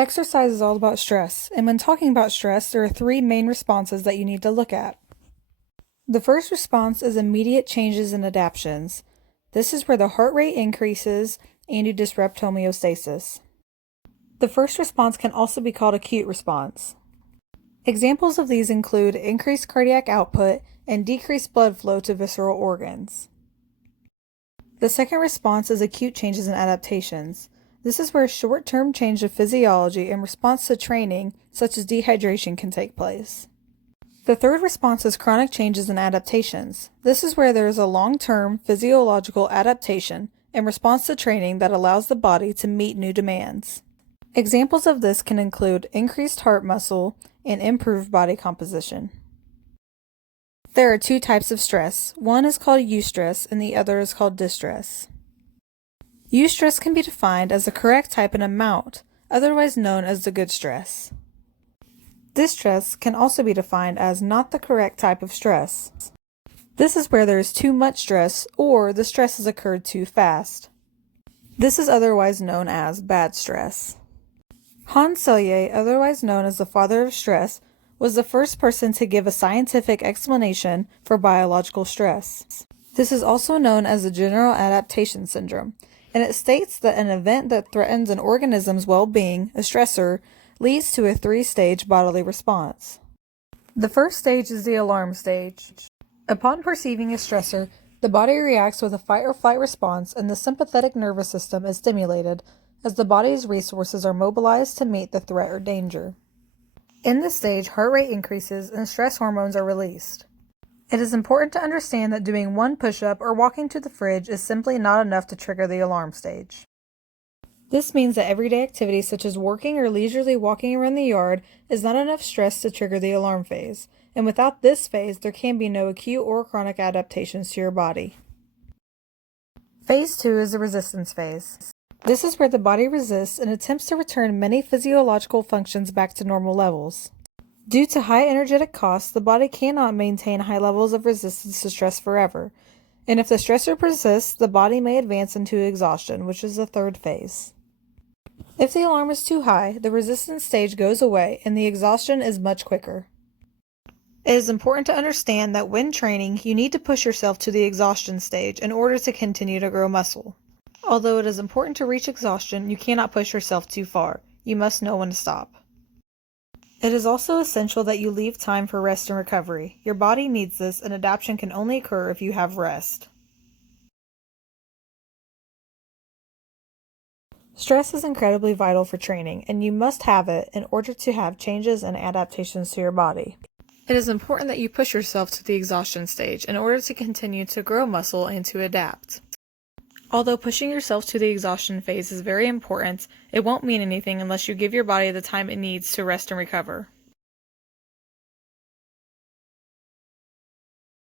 Exercise is all about stress, and when talking about stress, there are three main responses that you need to look at. The first response is immediate changes and adaptations. This is where the heart rate increases and you disrupt homeostasis. The first response can also be called acute response. Examples of these include increased cardiac output and decreased blood flow to visceral organs. The second response is acute changes and adaptations. This is where a short-term change of physiology in response to training, such as dehydration, can take place. The third response is chronic changes and adaptations. This is where there is a long-term physiological adaptation in response to training that allows the body to meet new demands. Examples of this can include increased heart muscle and improved body composition. There are two types of stress. One is called eustress and the other is called distress. Eustress can be defined as the correct type and amount, otherwise known as the good stress. Distress can also be defined as not the correct type of stress. This is where there is too much stress or the stress has occurred too fast. This is otherwise known as bad stress. Hans Selye, otherwise known as the father of stress, was the first person to give a scientific explanation for biological stress. This is also known as the general adaptation syndrome, and it states that an event that threatens an organism's well-being, a stressor, leads to a three-stage bodily response. The first stage is the alarm stage. Upon perceiving a stressor, the body reacts with a fight or flight response and the sympathetic nervous system is stimulated as the body's resources are mobilized to meet the threat or danger. In this stage, heart rate increases and stress hormones are released. It is important to understand that doing one push-up or walking to the fridge is simply not enough to trigger the alarm stage. This means that everyday activities such as working or leisurely walking around the yard is not enough stress to trigger the alarm phase, and without this phase, there can be no acute or chronic adaptations to your body. Phase 2 is the resistance phase. This is where the body resists and attempts to return many physiological functions back to normal levels. Due to high energetic costs, the body cannot maintain high levels of resistance to stress forever, and if the stressor persists, the body may advance into exhaustion, which is the third phase. If the alarm is too high, the resistance stage goes away and the exhaustion is much quicker. It is important to understand that when training, you need to push yourself to the exhaustion stage in order to continue to grow muscle. Although it is important to reach exhaustion, you cannot push yourself too far. You must know when to stop. It is also essential that you leave time for rest and recovery. Your body needs this, and adaptation can only occur if you have rest. Stress is incredibly vital for training, and you must have it in order to have changes and adaptations to your body. It is important that you push yourself to the exhaustion stage in order to continue to grow muscle and to adapt. Although pushing yourself to the exhaustion phase is very important, it won't mean anything unless you give your body the time it needs to rest and recover.